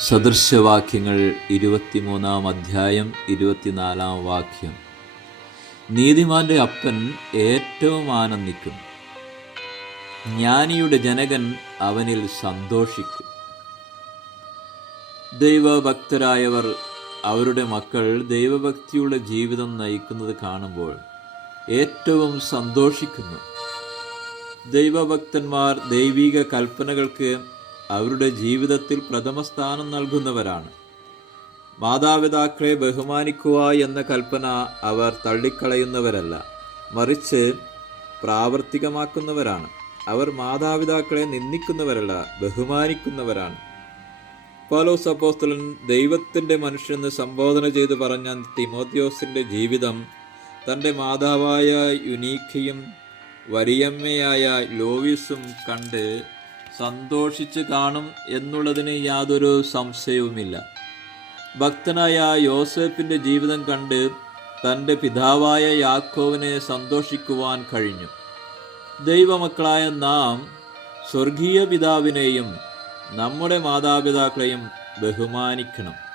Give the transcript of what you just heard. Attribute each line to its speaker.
Speaker 1: സദൃശവാക്യങ്ങൾ ഇരുപത്തിമൂന്നാം അധ്യായം ഇരുപത്തിനാലാം വാക്യം. നീതിമാന്റെ അപ്പൻ ഏറ്റവും ആനന്ദിക്കും ജ്ഞാനിയുടെ ജനകൻ അവനിൽ സന്തോഷിക്കും. ദൈവഭക്തരായവർ അവരുടെ മക്കൾ ദൈവഭക്തിയുള്ള ജീവിതം നയിക്കുന്നത് കാണുമ്പോൾ ഏറ്റവും സന്തോഷിക്കുന്നു. ദൈവഭക്തന്മാർ ദൈവിക കൽപ്പനകൾക്ക് അവരുടെ ജീവിതത്തിൽ പ്രഥമ സ്ഥാനം നൽകുന്നവരാണ്. മാതാപിതാക്കളെ ബഹുമാനിക്കുക എന്ന കൽപ്പന അവർ തള്ളിക്കളയുന്നവരല്ല മറിച്ച് പ്രാവർത്തികമാക്കുന്നവരാണ്. അവർ മാതാപിതാക്കളെ നിന്ദിക്കുന്നവരല്ല ബഹുമാനിക്കുന്നവരാണ്. പൗലോസ് അപ്പോസ്തലൻ ദൈവത്തിന്റെ മനുഷ്യനെന്ന് സംബോധന ചെയ്ത് പറഞ്ഞ തിമോത്തിയോസിന്റെ ജീവിതം തന്റെ മാതാവായ യുനീഖയും വരിയമ്മയായ ലോവിസും കണ്ട് സന്തോഷിച്ച് കാണും എന്നുള്ളതിന് യാതൊരു സംശയവുമില്ല. ഭക്തനായ യോസഫിന്റെ ജീവിതം കണ്ട് തന്റെ പിതാവായ യാക്കോവിനെ സന്തോഷിക്കുവാൻ കഴിഞ്ഞു. ദൈവമക്കളായ നാം സ്വർഗീയ പിതാവിനെയും നമ്മുടെ മാതാപിതാക്കളെയും ബഹുമാനിക്കണം.